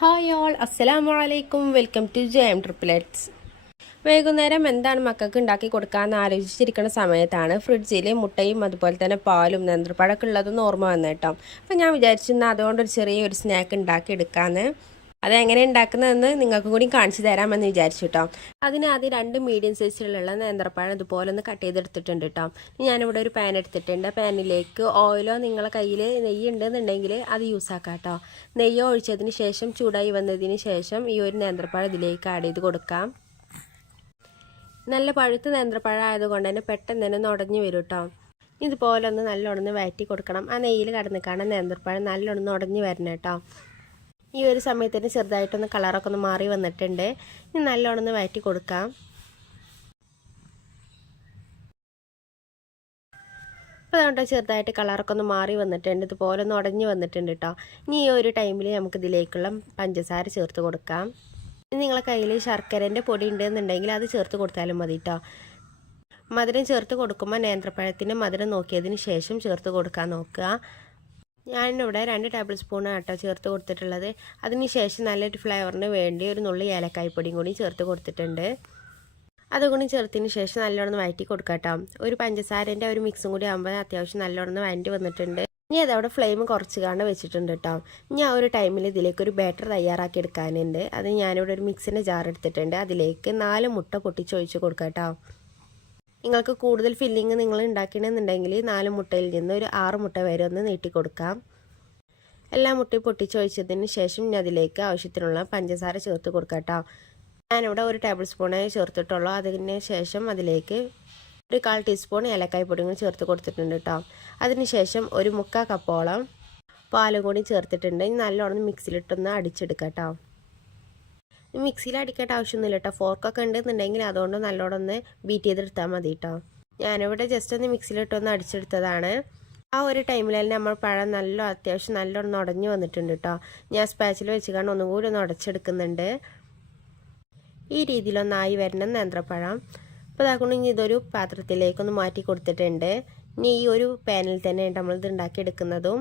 Hi all, അസ്സലാമു അലൈക്കും. Welcome to JM triplets. വൈകുന്നേരം എന്താണ് മക്കൾക്ക് ഉണ്ടാക്കി കൊടുക്കാമെന്ന് ആലോചിച്ചിരിക്കുന്ന സമയത്താണ് ഫ്രിഡ്ജിൽ മുട്ടയും അതുപോലെ തന്നെ പാലും നേന്ത്രപ്പഴമൊക്കെ ഉള്ളതെന്ന് ഓർമ്മ വന്നു കേട്ടോ. അപ്പം ഞാൻ വിചാരിച്ചിരുന്നു അതുകൊണ്ടൊരു ചെറിയൊരു സ്നാക്ക് ഉണ്ടാക്കി എടുക്കാമെന്ന്. അതെങ്ങനെ ഉണ്ടാക്കുന്നതെന്ന് നിങ്ങൾക്കും കൂടി കാണിച്ചു തരാമെന്ന് വിചാരിച്ചു കേട്ടോ. അതിന് ആദ്യം 2 മീഡിയം സൈസിലുള്ള നേന്ത്രപ്പഴം ഇതുപോലെ ഒന്ന് കട്ട് ചെയ്തെടുത്തിട്ടുണ്ട് കേട്ടോ. ഞാനിവിടെ ഒരു പാൻ എടുത്തിട്ടുണ്ട്. പാനിലേക്ക് ഓയിലോ നിങ്ങളെ കയ്യിൽ നെയ്യ് ഉണ്ടെന്നുണ്ടെങ്കിൽ അത് യൂസ് ആക്കാം കേട്ടോ. നെയ്യ് ഒഴിച്ചതിന് ശേഷം ചൂടായി വന്നതിന് ശേഷം ഈ ഒരു നേന്ത്രപ്പഴം ഇതിലേക്ക് ആഡ് ചെയ്ത് കൊടുക്കാം. നല്ല പഴുത്ത നേന്ത്രപ്പഴം ആയതുകൊണ്ട് തന്നെ പെട്ടെന്ന് തന്നെ ഉടഞ്ഞു വരും കേട്ടോ. ഇതുപോലെ ഒന്ന് നല്ലോണം വഴറ്റി കൊടുക്കണം. ആ നെയ്യിൽ കടന്ന് കാണാൻ നേന്ത്രപ്പഴം നല്ലോണം ഉടഞ്ഞു വരണം കേട്ടോ. ഈ ഒരു സമയത്തിന് ചെറുതായിട്ടൊന്ന് കളറൊക്കെ ഒന്ന് മാറി വന്നിട്ടുണ്ട്. ഇനി നല്ലോണം ഒന്ന് വഴറ്റി കൊടുക്കാം. അപ്പോൾ അതുകൊണ്ട് ചെറുതായിട്ട് കളറൊക്കെ ഒന്ന് മാറി വന്നിട്ടുണ്ട്. ഇതുപോലെ ഒന്ന് ഉടഞ്ഞു വന്നിട്ടുണ്ട് കേട്ടോ. ഇനി ഈ ഒരു ടൈമിൽ നമുക്ക് ഇതിലേക്കുള്ള പഞ്ചസാര ചേർത്ത് കൊടുക്കാം. നിങ്ങളെ കയ്യിൽ ശർക്കരൻ്റെ പൊടി ഉണ്ടെന്നുണ്ടെങ്കിൽ അത് ചേർത്ത് കൊടുത്താലും മതി കേട്ടോ. മധുരം ചേർത്ത് കൊടുക്കുമ്പോൾ നേന്ത്രപ്പഴത്തിൻ്റെ മധുരം നോക്കിയതിന് ശേഷം ചേർത്ത് കൊടുക്കാൻ നോക്കുക. ഞാനിവിടെ 2 ടേബിൾ സ്പൂൺ ആട്ടോ ചേർത്ത് കൊടുത്തിട്ടുള്ളത്. അതിനുശേഷം നല്ലൊരു ഫ്ലേവറിന് വേണ്ടി ഒരു നുള്ളി ഏലക്കായ്പ്പൊടിയും കൂടി ചേർത്ത് കൊടുത്തിട്ടുണ്ട്. അതുകൂടി ചേർത്തതിന് ശേഷം നല്ലോണം വഴറ്റി കൊടുക്കാം കേട്ടോ. ഒരു പഞ്ചസാരൻ്റെ ഒരു മിക്സും കൂടി ആകുമ്പോൾ അത്യാവശ്യം നല്ലോണം വഴറ്റി വന്നിട്ടുണ്ട്. ഇനി അതവിടെ ഫ്ലെയിം കുറച്ച് കാണാൻ വെച്ചിട്ടുണ്ട് കേട്ടോ. ഇനി ആ ഒരു ടൈമിൽ ഇതിലേക്ക് ഒരു ബാറ്റർ തയ്യാറാക്കി എടുക്കാനുണ്ട്. അത് ഞാനിവിടെ ഒരു മിക്സിൻ്റെ ജാർ എടുത്തിട്ടുണ്ട്. അതിലേക്ക് 4 മുട്ട പൊട്ടിച്ചൊഴിച്ച് കൊടുക്കാം കേട്ടോ. നിങ്ങൾക്ക് കൂടുതൽ ഫില്ലിങ് നിങ്ങൾ ഉണ്ടാക്കണമെന്നുണ്ടെങ്കിൽ 4 മുട്ടയിൽ നിന്ന് ഒരു 6 മുട്ട വരെ ഒന്ന് നീട്ടി കൊടുക്കാം. എല്ലാ മുട്ടയും പൊട്ടിച്ചൊഴിച്ചതിന് ശേഷം ഞാൻ അതിലേക്ക് ആവശ്യത്തിനുള്ള പഞ്ചസാര ചേർത്ത് കൊടുക്കാം കേട്ടോ. ഞാനിവിടെ 1 ടേബിൾ സ്പൂണേ ചേർത്തിട്ടുള്ളൂ. അതിന് ശേഷം അതിലേക്ക് ഒരു 1/4 ടീസ്പൂൺ ഏലക്കായ് പൊടിയും കൂടി ചേർത്ത് കൊടുത്തിട്ടുണ്ട് കേട്ടോ. അതിനുശേഷം ഒരു 3/4 കപ്പോളം പാലും കൂടി ചേർത്തിട്ടുണ്ട്. നല്ലോണം മിക്സിയിലിട്ടൊന്ന് അടിച്ചെടുക്കാം കേട്ടോ. മിക്സിയിൽ അടിക്കേണ്ട ആവശ്യമൊന്നുമില്ല കേട്ടോ. ഫോർക്കൊക്കെ ഉണ്ടെന്നുണ്ടെങ്കിൽ അതുകൊണ്ട് നല്ലോണം ഒന്ന് ബീറ്റ് ചെയ്തെടുത്താൽ മതി കേട്ടോ. ഞാനിവിടെ ജസ്റ്റ് ഒന്ന് മിക്സിയിലിട്ടൊന്ന് അടിച്ചെടുത്തതാണ്. ആ ഒരു ടൈമിൽ തന്നെ നമ്മൾ പഴം അത്യാവശ്യം നല്ലോണം ഉടഞ്ഞു വന്നിട്ടുണ്ട് കേട്ടോ. ഞാൻ സ്പാച്ചിൽ വെച്ച് കാണാൻ ഒന്നും കൂടി ഒന്ന് ഉടച്ചെടുക്കുന്നുണ്ട്. ഈ രീതിയിലൊന്നായി വരണം നേന്ത്രപ്പഴം. അപ്പോൾ അതാകൊണ്ട് ഇനി ഇതൊരു പാത്രത്തിലേക്കൊന്ന് മാറ്റി കൊടുത്തിട്ടുണ്ട്. ഇനി ഈ ഒരു പാനിൽ തന്നെ നമ്മളിത് ഉണ്ടാക്കിയെടുക്കുന്നതും.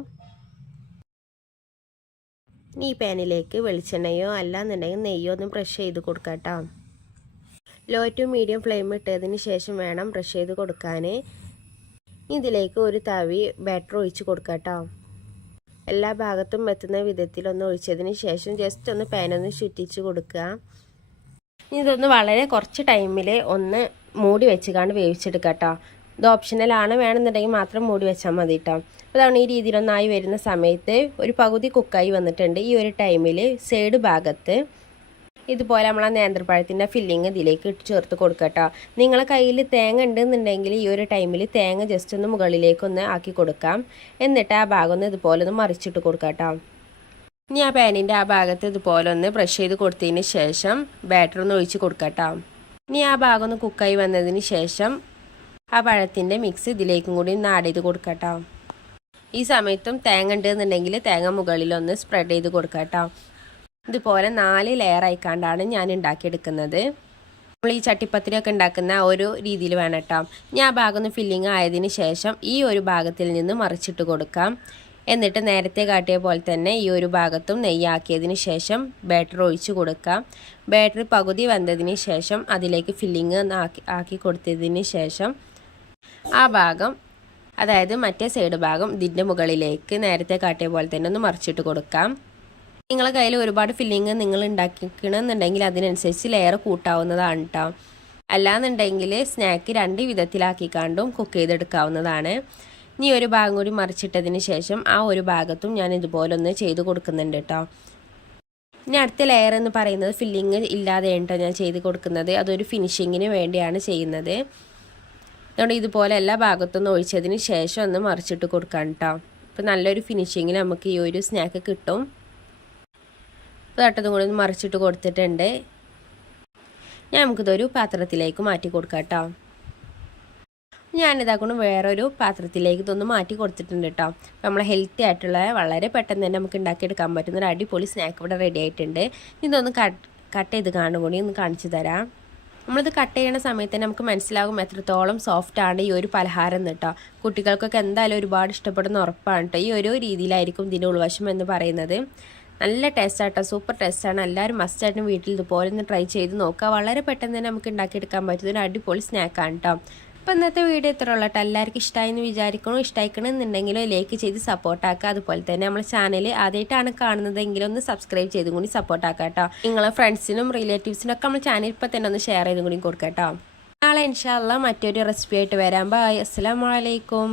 ഈ പാനിലേക്ക് വെളിച്ചെണ്ണയോ അല്ലാന്നുണ്ടെങ്കിൽ നെയ്യോ ഒന്ന് ബ്രഷ് ചെയ്ത് കൊടുക്കാം കേട്ടോ. ലോ ടു മീഡിയം ഫ്ലെയിം ഇട്ടതിന് ശേഷം വേണം ബ്രഷ് ചെയ്ത് കൊടുക്കാൻ. ഇതിലേക്ക് ഒരു തവി ബാറ്റർ ഒഴിച്ച് കൊടുക്കാം കേട്ടോ. എല്ലാ ഭാഗത്തും എത്തുന്ന വിധത്തിലൊന്ന് ഒഴിച്ചതിന് ശേഷം ജസ്റ്റ് ഒന്ന് പാനൊന്ന് ചുറ്റിച്ച് കൊടുക്കുക. ഇതൊന്ന് വളരെ കുറച്ച് ടൈമിൽ ഒന്ന് മൂടി വെച്ചുകൊണ്ട് വേവിച്ചെടുക്കാം കേട്ടോ. ഇത് ഓപ്ഷണലാണ്, വേണമെന്നുണ്ടെങ്കിൽ മാത്രം മൂടി വെച്ചാൽ മതി കേട്ടോ. അപ്പോൾ അതാണ് ഈ രീതിയിലൊന്നായി വരുന്ന സമയത്ത് ഒരു പകുതി കുക്കായി വന്നിട്ടുണ്ട്. ഈ ഒരു ടൈമിൽ സൈഡ് ഭാഗത്ത് ഇതുപോലെ നമ്മൾ ആ നേന്ത്രപ്പഴത്തിൻ്റെ ഫില്ലിങ് ഇതിലേക്ക് ചേർത്ത് കൊടുക്കുക കേട്ടോ. നിങ്ങളെ കയ്യിൽ തേങ്ങ ഉണ്ടെന്നുണ്ടെങ്കിൽ ഈ ഒരു ടൈമിൽ തേങ്ങ ജസ്റ്റ് ഒന്ന് മുകളിലേക്കൊന്ന് ആക്കി കൊടുക്കാം. എന്നിട്ട് ആ ഭാഗം ഒന്ന് ഇതുപോലെ ഒന്ന് മറിച്ചിട്ട് കൊടുക്കാം കേട്ടോ. ഇനി ആ പാനിൻ്റെ ആ ഭാഗത്ത് ഇതുപോലെ ഒന്ന് ബ്രഷ് ചെയ്ത് കൊടുത്തതിന് ശേഷം ബാറ്റർ ഒന്ന് ഒഴിച്ച് കൊടുക്കാം കേട്ടോ. ഇനി ആ ഭാഗം ഒന്ന് കുക്കായി വന്നതിന് ശേഷം ആ പഴത്തിൻ്റെ മിക്സ് ഇതിലേക്കും കൂടി ഒന്ന് ആഡ് ചെയ്ത് കൊടുക്കാം കേട്ടോ. ഈ സമയത്തും തേങ്ങ ഉണ്ടെന്നുണ്ടെങ്കിൽ തേങ്ങ മുകളിലൊന്ന് സ്പ്രെഡ് ചെയ്ത് കൊടുക്കാം കേട്ടോ. ഇതുപോലെ 4 ലെയർ ആയിക്കാണ്ടാണ് ഞാൻ ഉണ്ടാക്കിയെടുക്കുന്നത്. നമ്മൾ ഈ ചട്ടിപ്പത്തിരിയൊക്കെ ഉണ്ടാക്കുന്ന ഒരു രീതിയിൽ വേണം കേട്ടോ. ഇനി ആ ഭാഗം ഒന്ന് ഫില്ലിങ് ആയതിന് ശേഷം ഈ ഒരു ഭാഗത്തിൽ നിന്ന് മറിച്ചിട്ട് കൊടുക്കാം. എന്നിട്ട് നേരത്തെ കാട്ടിയ പോലെ തന്നെ ഈ ഒരു ഭാഗത്തും നെയ്യാക്കിയതിന് ശേഷം ബാറ്റർ ഒഴിച്ച് കൊടുക്കാം. ബാറ്റർ പകുതി വന്നതിന് ശേഷം അതിലേക്ക് ഫില്ലിങ് ആക്കി കൊടുത്തതിന് ശേഷം ആ ഭാഗം, അതായത് മറ്റേ സൈഡ് ഭാഗം ഇതിൻ്റെ മുകളിലേക്ക് നേരത്തെ കാട്ടിയ പോലെ തന്നെ ഒന്ന് മറിച്ചിട്ട് കൊടുക്കാം. നിങ്ങളെ കയ്യിൽ ഒരുപാട് ഫില്ലിങ് നിങ്ങൾ ഉണ്ടാക്കിക്കണമെന്നുണ്ടെങ്കിൽ അതിനനുസരിച്ച് ലെയർ കൂട്ടാവുന്നതാണ് കേട്ടോ. അല്ലാന്നുണ്ടെങ്കിൽ സ്നാക്ക് 2 വിധത്തിലാക്കിക്കാണ്ടും കുക്ക് ചെയ്തെടുക്കാവുന്നതാണ്. ഇനി ഒരു ഭാഗം കൂടി മറിച്ചിട്ടതിന് ശേഷം ആ ഒരു ഭാഗത്തും ഞാൻ ഇതുപോലെ ഒന്ന് ചെയ്ത് കൊടുക്കുന്നുണ്ട് കേട്ടോ. ഇനി അടുത്ത ലെയർ എന്ന് പറയുന്നത് ഫില്ലിങ് ഇല്ലാതെയാണ് കേട്ടോ ഞാൻ ചെയ്ത് കൊടുക്കുന്നത്. അതൊരു ഫിനിഷിങ്ങിന് വേണ്ടിയാണ് ചെയ്യുന്നത്. അതുകൊണ്ട് ഇതുപോലെ എല്ലാ ഭാഗത്തുനിന്ന് ഒഴിച്ചതിന് ശേഷം ഒന്ന് മറിച്ചിട്ട് കൊടുക്കാം കേട്ടോ. അപ്പോൾ നല്ലൊരു ഫിനിഷിങ്ങിൽ നമുക്ക് ഈ ഒരു സ്നാക്ക് കിട്ടും. അപ്പോൾ തട്ടതും കൂടി ഒന്ന് മറിച്ചിട്ട് കൊടുത്തിട്ടുണ്ട്. നമുക്കിതൊരു പാത്രത്തിലേക്ക് മാറ്റി കൊടുക്കാം കേട്ടോ. ഞാനിതാക്കൊണ്ട് വേറൊരു പാത്രത്തിലേക്ക് ഇതൊന്ന് മാറ്റി കൊടുത്തിട്ടുണ്ട് കേട്ടോ. അപ്പോൾ നമ്മൾ ഹെൽത്തി ആയിട്ടുള്ള വളരെ പെട്ടെന്ന് തന്നെ നമുക്ക് ഉണ്ടാക്കിയെടുക്കാൻ പറ്റുന്ന ഒരു അടിപൊളി സ്നാക്ക് ഇവിടെ റെഡി ആയിട്ടുണ്ട്. ഇതൊന്ന് കട്ട് ചെയ്ത് കാണും കൂടി ഒന്ന് കാണിച്ചു തരാം. നമ്മളിത് കട്ട് ചെയ്യുന്ന സമയത്ത് തന്നെ നമുക്ക് മനസ്സിലാകും എത്രത്തോളം സോഫ്റ്റാണ് ഈ ഒരു പലഹാരം കേട്ടോ. കുട്ടികൾക്കൊക്കെ എന്തായാലും ഒരുപാട് ഇഷ്ടപ്പെടുന്ന ഉറപ്പാണ് കേട്ടോ. ഈ ഒരു രീതിയിലായിരിക്കും ഇതിൻ്റെ ഉൾവശം എന്ന് പറയുന്നത്. നല്ല ടേസ്റ്റാട്ടോ, സൂപ്പർ ടേസ്റ്റാണ്. എല്ലാവരും മസ്റ്റായിട്ടും വീട്ടിൽ ഇതുപോലെ ഒന്ന് ട്രൈ ചെയ്ത് നോക്കുക. വളരെ പെട്ടെന്ന് തന്നെ നമുക്ക് ഉണ്ടാക്കിയെടുക്കാൻ പറ്റുന്ന ഒരു അടിപൊളി സ്നാക്കാണ് കേട്ടോ. അപ്പോൾ ഇന്നത്തെ വീഡിയോ ഇത്ര ഉള്ളൂ കേട്ടോ. എല്ലാവർക്കും ഇഷ്ടമായെന്ന് വിചാരിക്കണോ. ഇഷ്ടമായിക്കണമെന്നുണ്ടെങ്കിലോ ലൈക്ക് ചെയ്ത് സപ്പോർട്ടാക്കുക. അതുപോലെ തന്നെ നമ്മുടെ ചാനൽ ആദ്യമായിട്ടാണ് കാണുന്നതെങ്കിലും ഒന്ന് സബ്സ്ക്രൈബ് ചെയ്തും കൂടി സപ്പോർട്ടാക്കുക കേട്ടോ. നിങ്ങളെ ഫ്രണ്ട്സിനും റിലേറ്റീവ്സിനും ഒക്കെ നമ്മുടെ ചാനൽ ഇപ്പോൾ തന്നെ ഒന്ന് ഷെയർ ചെയ്തും കൂടി കൊടുക്കാം കേട്ടോ. നാളെ ഇൻഷാ അല്ലാഹ് മറ്റൊരു റെസിപ്പി ആയിട്ട് വരാം. ബൈ. അസ്സലാമു അലൈക്കും.